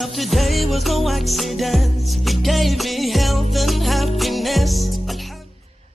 Today was no accident. He gave me health and happiness.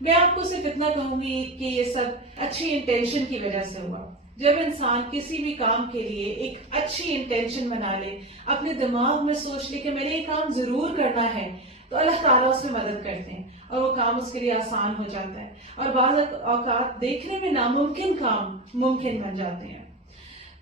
میں آپ کو صرف اتنا کہوں گی کہ یہ سب اچھی انٹینشن کی وجہ سے ہوا. جب انسان کسی بھی کام کے لیے ایک اچھی انٹینشن بنا لے, اپنے دماغ میں سوچ لے کہ میں نے یہ کام ضرور کرنا ہے, تو اللہ تعالیٰ اس میں مدد کرتے ہیں اور وہ کام اس کے لیے آسان ہو جاتا ہے, اور بعض اوقات دیکھنے میں ناممکن کام ممکن بن جاتے ہیں.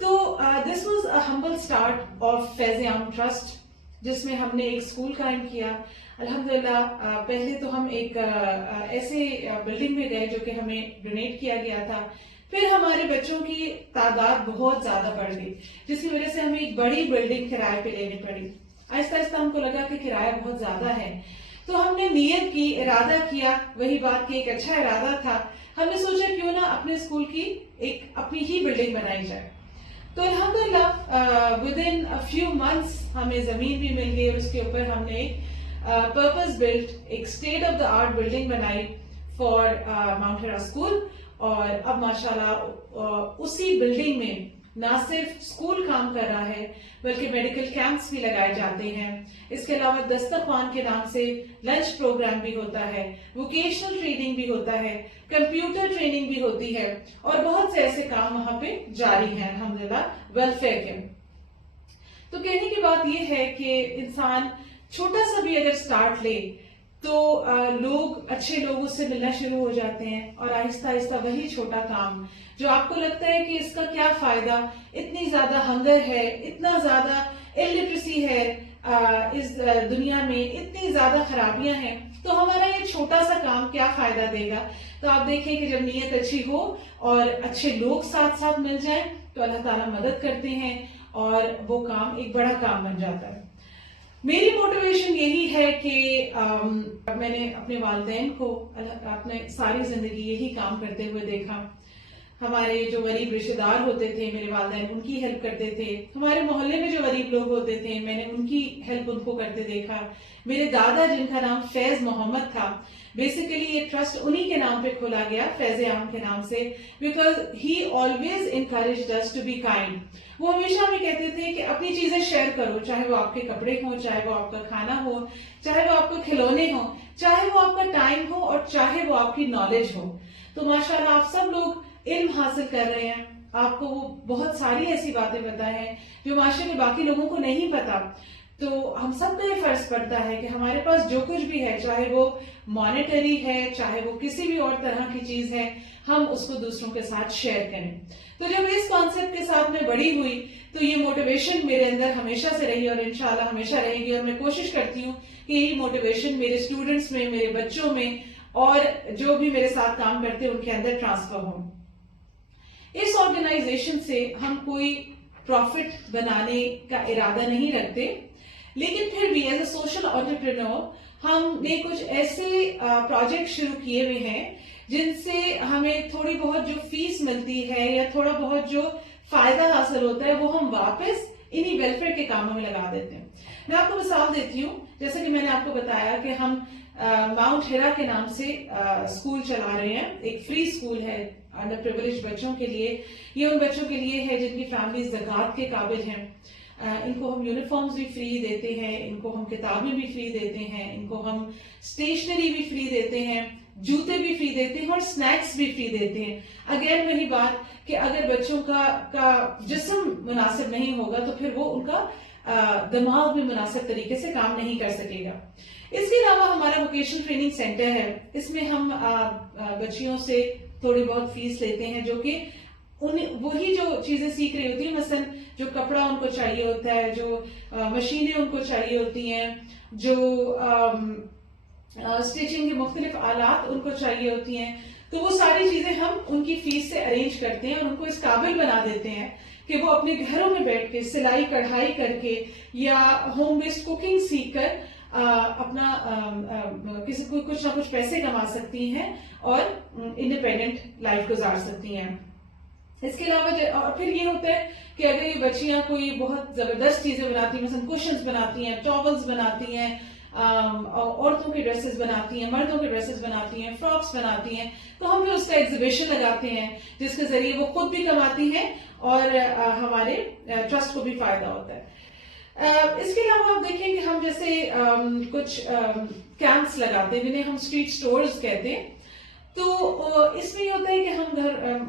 تو دس was a humble start of Faiz Aam trust, جس میں ہم نے ایک اسکول قائم کیا. الحمدللہ پہلے تو ہم ایک ایسے بلڈنگ میں گئے جو کہ ہمیں ڈونیٹ کیا گیا تھا. پھر ہمارے بچوں کی تعداد بہت زیادہ بڑھ گئی, جس کی وجہ سے ہمیں ایک بڑی بلڈنگ کرائے پہ لینی پڑی. آہستہ آہستہ ہم کو لگا کہ کرایہ بہت زیادہ ہے, تو ہم نے نیت کی, ارادہ کیا, وہی بات کہ ایک اچھا ارادہ تھا. ہم نے سوچا کیوں نہ اپنے اسکول کی ایک اپنی ہی بلڈنگ بنائی جائے. تو الحمدللہ ودن اے فیو منتھس ہمیں زمین بھی مل گئی, اور اس کے اوپر ہم نے ایک پرپز بلٹ, ایک state of the art building بنائی فار ماؤنٹ ہیرا اسکول. اور اب ماشاءاللہ اسی بلڈنگ میں نہ صرف اسکول کام کر رہا ہے بلکہ میڈیکل کیمپس بھی لگائے جاتے ہیں. اس کے علاوہ دسترخوان کے نام سے لنچ پروگرام بھی ہوتا ہے, ووکیشنل ٹریننگ بھی ہوتا ہے, کمپیوٹر ٹریننگ بھی ہوتی ہے, اور بہت سے ایسے کام وہاں پہ جاری ہیں الحمدللہ ویلفیئر کے. تو کہنے کی بات یہ ہے کہ انسان چھوٹا سا بھی اگر سٹارٹ لے تو لوگ, اچھے لوگ اس سے ملنا شروع ہو جاتے ہیں, اور آہستہ آہستہ وہی چھوٹا کام جو آپ کو لگتا ہے کہ اس کا کیا فائدہ, اتنی زیادہ ہنگر ہے, اتنا زیادہ الٹریسی ہے اس دنیا میں, اتنی زیادہ خرابیاں ہیں, تو ہمارا یہ چھوٹا سا کام کیا فائدہ دے گا. تو آپ دیکھیں کہ جب نیت اچھی ہو اور اچھے لوگ ساتھ ساتھ مل جائیں تو اللہ تعالیٰ مدد کرتے ہیں اور وہ کام ایک بڑا کام بن جاتا ہے. میری موٹیویشن یہی ہے کہ میں نے اپنے والدین کو اپنے ساری زندگی یہی کام کرتے ہوئے دیکھا. ہمارے جو غریب رشتے دار ہوتے تھے میرے والدین ان کی ہیلپ کرتے تھے, ہمارے محلے میں جو غریب لوگ ہوتے تھے میں نے ان کی ہیلپ ان کو کرتے دیکھا. میرے دادا جن کا نام فیض محمد تھا, بیسیکلی یہ ٹرسٹ انہی کے نام پہ کھولا گیا, فیض عام کے نام سے, because he always encouraged us to be kind. وہ ہمیشہ ہمیں کہتے تھے کہ اپنی چیزیں شیئر کرو, چاہے وہ آپ کے کپڑے ہوں, چاہے وہ آپ کا کھانا ہو, چاہے وہ آپ کے کھلونے ہوں, چاہے وہ آپ کا ٹائم ہو, اور چاہے وہ آپ کی نالج ہو. تو ماشاءاللہ آپ سب لوگ علم حاصل کر رہے ہیں, آپ کو وہ بہت ساری ایسی باتیں پتہ ہیں جو معاشرے میں باقی لوگوں کو نہیں پتا. تو ہم سب کا یہ فرض پڑتا ہے کہ ہمارے پاس جو کچھ بھی ہے, چاہے وہ مانیٹری ہے, چاہے وہ کسی بھی اور طرح کی چیز ہے, ہم اس کو دوسروں کے ساتھ شیئر کریں. تو جب اس کانسیپٹ کے ساتھ میں بڑی ہوئی تو یہ موٹیویشن میرے اندر ہمیشہ سے رہی, اور انشاءاللہ ہمیشہ رہے گی. اور میں کوشش کرتی ہوں کہ یہی موٹیویشن میرے اسٹوڈنٹس میں, میرے بچوں میں, اور جو بھی میرے ساتھ کام کرتے ہیں ان کے اندر ٹرانسفر ہو. اس آرگنائزیشن سے ہم کوئی پروفٹ بنانے کا ارادہ نہیں رکھتے, لیکن پھر بھی ایز اے سوشل انٹرپرینور ہم نے کچھ ایسے پروجیکٹ شروع کیے ہوئے ہیں جن سے ہمیں تھوڑی بہت جو فیس ملتی ہے یا تھوڑا بہت جو فائدہ حاصل ہوتا ہے وہ ہم واپس انہی ویلفیئر کے کاموں میں لگا دیتے ہیں. میں آپ کو مثال دیتی ہوں, جیسے کہ میں نے آپ کو بتایا کہ ہم ماؤنٹ ہیرا کے نام سے اسکول چلا رہے ہیں, ایک فری اسکول ہے انڈر پریویلیج بچوں کے لیے. یہ ان بچوں کے لیے ہے جن کی فیملیز زکوٰۃ کے قابل ہیں. ان کو ہم یونیفارمز بھی فری دیتے ہیں, ان کو ہم کتابیں بھی فری دیتے ہیں, ان کو ہم اسٹیشنری بھی فری دیتے ہیں, جوتے بھی فری دیتے ہیں, اور اسنیکس بھی فری دیتے ہیں. اگین وہی بات کہ اگر بچوں کا جسم مناسب نہیں ہوگا تو پھر وہ ان کا دماغ بھی مناسب طریقے سے کام نہیں کر سکے گا. اس کے علاوہ ہمارا ووکیشنل ٹریننگ سینٹر ہے, اس میں ہم بچیوں سے تھوڑی بہت فیس لیتے ہیں جو کہ وہی جو چیزیں سیکھ رہی ہوتی ہیں, مثلا جو کپڑا ان کو چاہیے ہوتا ہے, جو مشینیں ان کو چاہیے ہوتی ہیں, جو اسٹیچنگ کے مختلف آلات ان کو چاہیے ہوتی ہیں, تو وہ ساری چیزیں ہم ان کی فیس سے ارینج کرتے ہیں اور ان کو اس قابل بنا دیتے ہیں کہ وہ اپنے گھروں میں بیٹھ کے سلائی کڑھائی کر کے یا ہوم بیسڈ کوکنگ سیکھ کر اپنا کسی کو کچھ نہ کچھ پیسے کما سکتی ہیں اور انڈیپینڈنٹ لائف گزار سکتی ہیں. اس کے علاوہ پھر یہ ہوتا ہے کہ اگر یہ بچیاں کوئی بہت زبردست چیزیں بناتی ہیں, مثلا کوشنز بناتی ہیں, ٹاولز بناتی ہیں, عورتوں کے ڈریسز بناتی ہیں, مردوں کے ڈریسز بناتی ہیں, فراکس بناتی ہیں, تو ہم پھر اس کا ایگزیبیشن لگاتے ہیں جس کے ذریعے وہ خود بھی کماتی ہیں اور ہمارے ٹرسٹ کو بھی فائدہ ہوتا ہے. اس کے علاوہ آپ دیکھیں کہ ہم جیسے کچھ کیمپس لگاتے ہیں جنہیں ہم اسٹریٹ اسٹورز کہتے ہیں. تو اس میں یہ ہوتا ہے کہ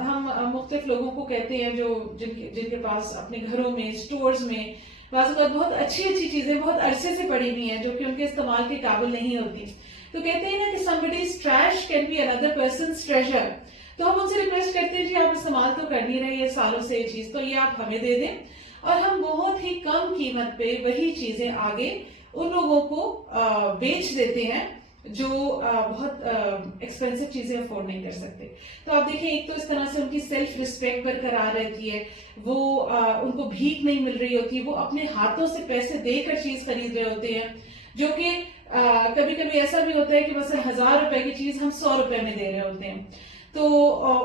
ہم مختلف لوگوں کو کہتے ہیں جو جن کے پاس اپنے گھروں میں اسٹورز میں بعض اوقات بہت اچھی چیزیں بہت عرصے سے پڑی ہوئی ہیں جو کہ ان کے استعمال کے قابل نہیں ہوتی. تو کہتے ہیں نا کہ somebody's trash can be another person's treasure. تو ہم ان سے ریکویسٹ کرتے ہیں جی آپ استعمال تو کر نہیں رہے ہیں سالوں سے یہ چیز, تو یہ آپ ہمیں دے دیں اور ہم بہت ہی کم قیمت پہ وہی چیزیں آگے ان لوگوں کو بیچ دیتے ہیں جو بہت ایکسپینسو چیزیں افورڈ نہیں کر سکتے. تو آپ دیکھیں ایک تو اس طرح سے ان کی سیلف رسپیکٹ برقرار رہتی ہے, وہ ان کو بھیک نہیں مل رہی ہوتی, وہ اپنے ہاتھوں سے پیسے دے کر چیز خرید رہے ہوتے ہیں, جو کہ کبھی کبھی ایسا بھی ہوتا ہے کہ مثلا 1000 روپے کی چیز ہم 100 روپے میں دے رہے ہوتے ہیں. تو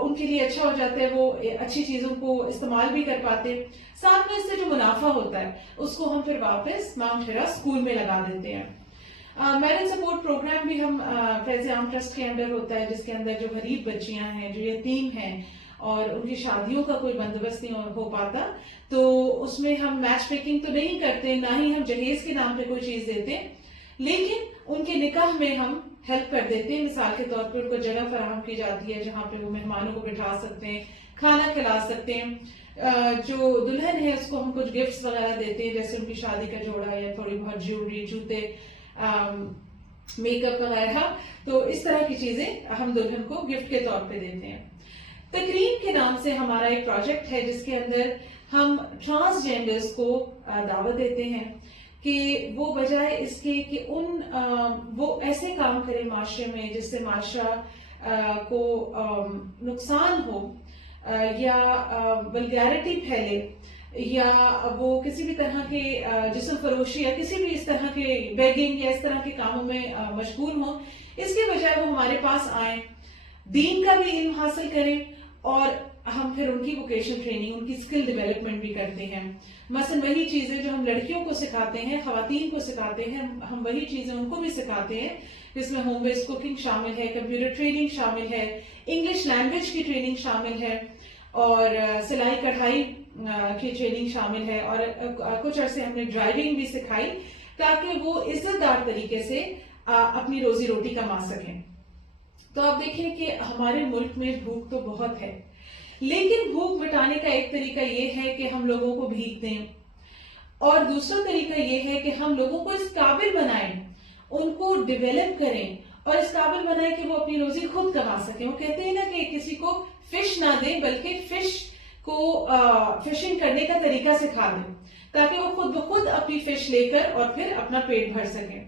ان کے لیے اچھا ہو جاتا ہے, وہ اچھی چیزوں کو استعمال بھی کر پاتے, ساتھ میں اس سے جو منافع ہوتا ہے اس کو ہم پھر واپس ماؤنٹ ہیرا اسکول میں لگا دیتے ہیں. میرج سپورٹ پروگرام بھی ہم فیض عام ٹرسٹ کے اندر ہوتا ہے, جس کے اندر جو غریب بچیاں ہیں, جو یتیم ہیں اور ان کی شادیوں کا کوئی بندوبست نہیں ہو پاتا, تو اس میں ہم میچ میکنگ تو نہیں کرتے, نہ ہی ہم جہیز کے نام پہ کوئی چیز دیتے, لیکن ان کے نکاح میں ہم ہیلپ کر دیتے ہیں. مثال کے طور پر ان کو جگہ فراہم کی جاتی ہے جہاں پہ وہ مہمانوں کو بٹھا سکتے ہیں, کھانا کھلا سکتے ہیں. جو دلہن ہے اس کو ہم کچھ گفٹس وغیرہ دیتے ہیں, جیسے ان کی شادی کا جوڑا یا تھوڑی بہت جیولری, جوتے, میک اپ وغیرہ. تو اس طرح کی چیزیں ہم دلہن کو گفٹ کے طور پہ دیتے ہیں. تقریب کے نام سے ہمارا ایک پروجیکٹ ہے جس کے اندر ہم ٹرانسجینڈرز کو دعوت دیتے ہیں کہ وہ بجائے اس کے کہ وہ ایسے کام کرے معاشرے میں جس سے معاشرہ کو نقصان ہو یا ولگیرٹی پھیلے یا وہ کسی بھی طرح کے جسم فروشی یا کسی بھی اس طرح کے بیگنگ یا اس طرح کے کاموں میں مشغول ہوں, اس کے بجائے وہ ہمارے پاس آئیں, دین کا بھی علم حاصل کریں اور ہم پھر ان کی ووکیشنل ٹریننگ, ان کی اسکل ڈیولپمنٹ بھی کرتے ہیں. مثلا وہی چیزیں جو ہم لڑکیوں کو سکھاتے ہیں, خواتین کو سکھاتے ہیں, ہم وہی چیزیں ان کو بھی سکھاتے ہیں, جس میں ہوم بیسڈ کوکنگ شامل ہے, کمپیوٹر ٹریننگ شامل ہے, انگلش لینگویج کی ٹریننگ شامل ہے, اور سلائی کڑھائی کی ٹریننگ شامل ہے, اور کچھ عرصے ہم نے ڈرائیونگ بھی سکھائی تاکہ وہ عزت دار طریقے سے اپنی روزی روٹی کما سکیں. تو آپ دیکھیں کہ ہمارے ملک میں بھوک تو بہت ہے, لیکن بھوک مٹانے کا ایک طریقہ یہ ہے کہ ہم لوگوں کو بھیک دیں, اور دوسرا طریقہ یہ ہے کہ ہم لوگوں کو اس قابل بنائیں, ان کو ڈیولپ کریں اور اس قابل بنائیں کہ وہ اپنی روزی خود کما سکیں. وہ کہتے ہیں نا کہ کسی کو فش نہ دیں بلکہ فش کو فشنگ کرنے کا طریقہ سکھا دیں تاکہ وہ خود بخود اپنی فش لے کر اور پھر اپنا پیٹ بھر سکیں.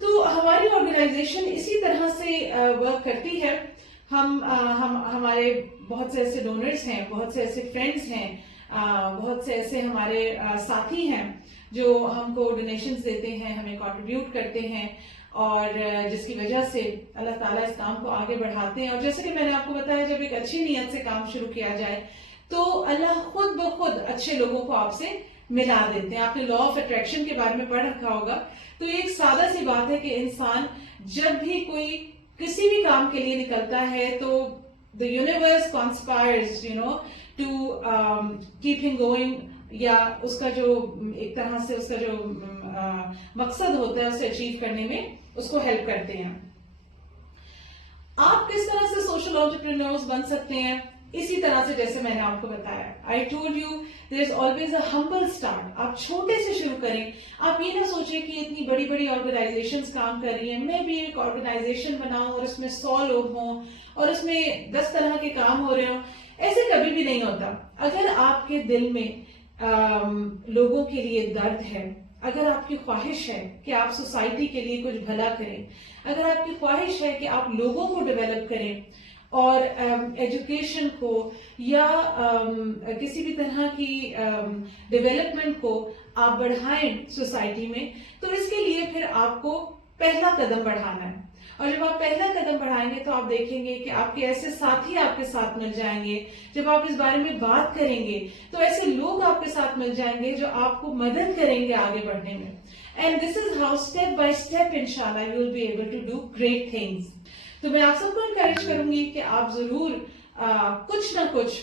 تو ہماری آرگنائزیشن اسی طرح سے ورک کرتی ہے. ہمارے بہت سے ایسے ڈونرز ہیں, بہت سے ایسے فرینڈز ہیں, بہت سے ایسے ہمارے ساتھی ہیں جو ہم کو ڈونیشنز دیتے ہیں, ہمیں کنٹریبیوٹ کرتے ہیں, اور جس کی وجہ سے اللہ تعالیٰ اس کام کو آگے بڑھاتے ہیں. اور جیسے کہ میں نے آپ کو بتایا, جب ایک اچھی نیت سے کام شروع کیا جائے تو اللہ خود بخود اچھے لوگوں کو آپ سے ملا دیتے ہیں. آپ نے لا آف اٹریکشن کے بارے میں پڑھ رکھا ہوگا. تو یہ ایک سادہ سی بات ہے کہ انسان جب بھی کوئی کسی بھی کام کے لیے نکلتا ہے تو the universe conspires to keep him going, یا اس کا جو ایک طرح سے اس کا جو مقصد ہوتا ہے اسے اچیو کرنے میں اس کو ہیلپ کرتے ہیں. آپ کس طرح سے سوشل انٹرپرینورز بن سکتے ہیں؟ اسی طرح سے جیسے میں نے آپ کو بتایا, I told you there is always a humble start. آپ چھوٹے سے شروع کریں. آپ یہ نہ سوچیں کہ اتنی بڑی بڑی آرگنائزیشنز کام کر رہی ہیں, میں بھی ایک آرگنائزیشن بناؤں اور اس میں 100 لوگ ہوں اور اس میں 10 طرح کے کام ہو رہے ہوں. ایسے کبھی بھی نہیں ہوتا. اگر آپ کے دل میں لوگوں کے لیے درد ہے, اگر آپ کی خواہش ہے کہ آپ سوسائٹی کے لیے کچھ بھلا کریں, اگر آپ کی خواہش ہے کہ آپ لوگوں کو ڈیولپ کریں اور ایجوکیشن کو یا کسی بھی طرح کی ڈیولپمنٹ کو آپ بڑھائیں سوسائٹی میں, تو اس کے لیے پھر آپ کو پہلا قدم بڑھانا ہے. اور جب آپ پہلا قدم بڑھائیں گے تو آپ دیکھیں گے کہ آپ کے ایسے ساتھی آپ کے ساتھ مل جائیں گے. جب آپ اس بارے میں بات کریں گے تو ایسے لوگ آپ کے ساتھ مل جائیں گے جو آپ کو مدد کریں گے آگے بڑھنے میں. And this is how step by step inshallah you will be able to do great things. تو میں آپ سب کو انکریج کروں گی کہ آپ ضرور کچھ نہ کچھ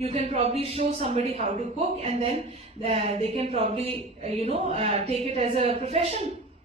you can probably show somebody how to cook, and then they can probably take it as a profession,